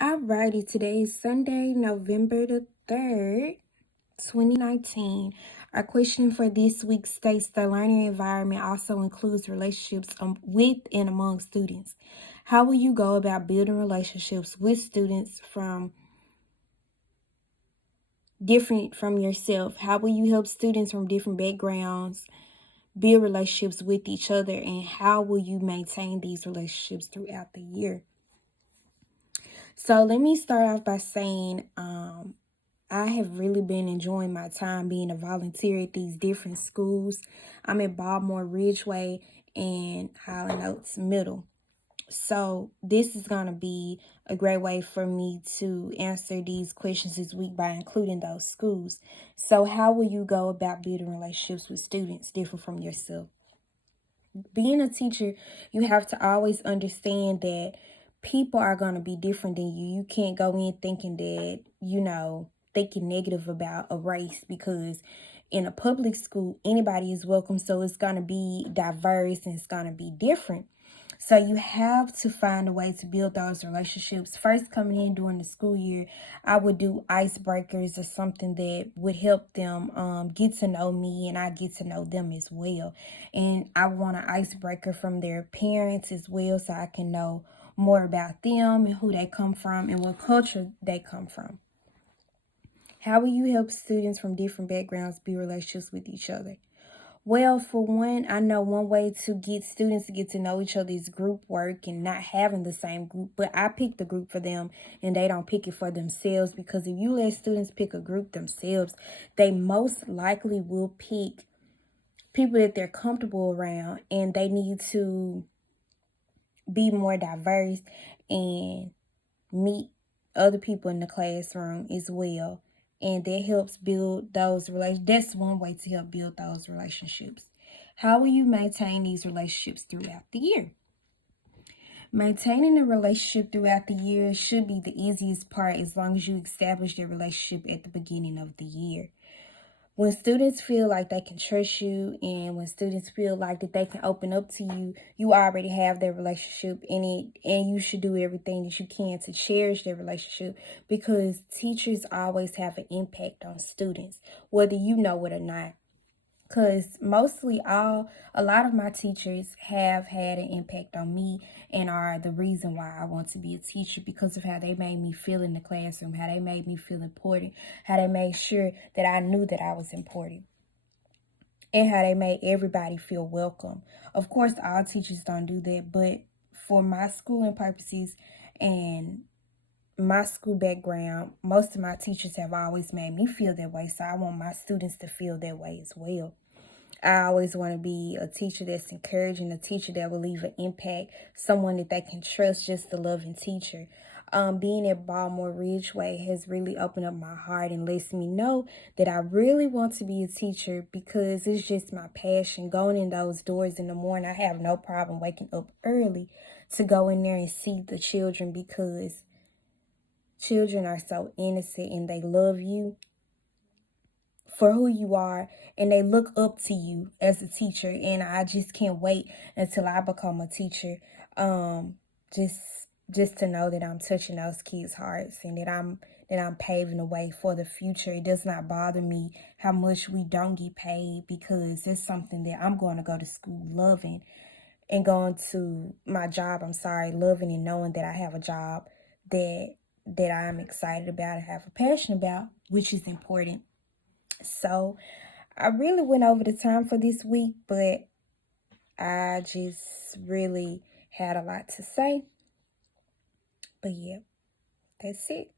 Alrighty, today is Sunday, November the 3rd, 2019. Our question for this week states the learning environment also includes relationships with and among students. How will you go about building relationships with students from different from yourself? How will you help students from different backgrounds build relationships with each other? And how will you maintain these relationships throughout the year? So let me start off by saying, I have really been enjoying my time being a volunteer at these different schools. I'm at Baltimore Ridgeway and Highland Oaks Middle. So this is going to be a great way for me to answer these questions this week by including those schools. So how will you go about building relationships with students different from yourself? Being a teacher, you have to always understand that people are going to be different than you. You can't go in thinking that, thinking negative about a race, because in a public school, anybody is welcome. So it's going to be diverse and it's going to be different. So you have to find a way to build those relationships. First, coming in during the school year, I would do icebreakers or something that would help them get to know me and I get to know them as well. And I want an icebreaker from their parents as well, so I can know more about them and who they come from and what culture they come from. How will you help students from different backgrounds build relationships with each other? Well, for one, I know one way to get students to get to know each other is group work and not having the same group. But I pick the group for them and they don't pick it for themselves, because if you let students pick a group themselves, they most likely will pick people that they're comfortable around, and they need to be more diverse and meet other people in the classroom as well. And that helps build those relationships. That's one way to help build those relationships. How will you maintain these relationships throughout the year? Maintaining a relationship throughout the year should be the easiest part, as long as you establish their relationship at the beginning of the year. When students feel like they can trust you, and when students feel like that they can open up to you, you already have their relationship in it, and you should do everything that you can to cherish their relationship, because teachers always have an impact on students, whether you know it or not. Because a lot of my teachers have had an impact on me and are the reason why I want to be a teacher, because of how they made me feel in the classroom, how they made me feel important, how they made sure that I knew that I was important, and how they made everybody feel welcome. Of course, all teachers don't do that, but for my schooling purposes and my school background, most of my teachers have always made me feel that way, so I want my students to feel that way as well. I always want to be a teacher that's encouraging, a teacher that will leave an impact, someone that they can trust, just a loving teacher. Being at Baltimore Ridgeway has really opened up my heart and lets me know that I really want to be a teacher, because it's just my passion. Going in those doors in the morning, I have no problem waking up early to go in there and see the children, because children are so innocent and they love you for who you are, and they look up to you as a teacher. And I just can't wait until I become a teacher, just to know that I'm touching those kids' hearts, and that I'm paving the way for the future. It does not bother me how much we don't get paid, because it's something that I'm going to go to school loving, and going to my job, loving and knowing that I have a job that I'm excited about and have a passion about, which is important. So I really went over the time for this week, but I just really had a lot to say. But yeah, that's it.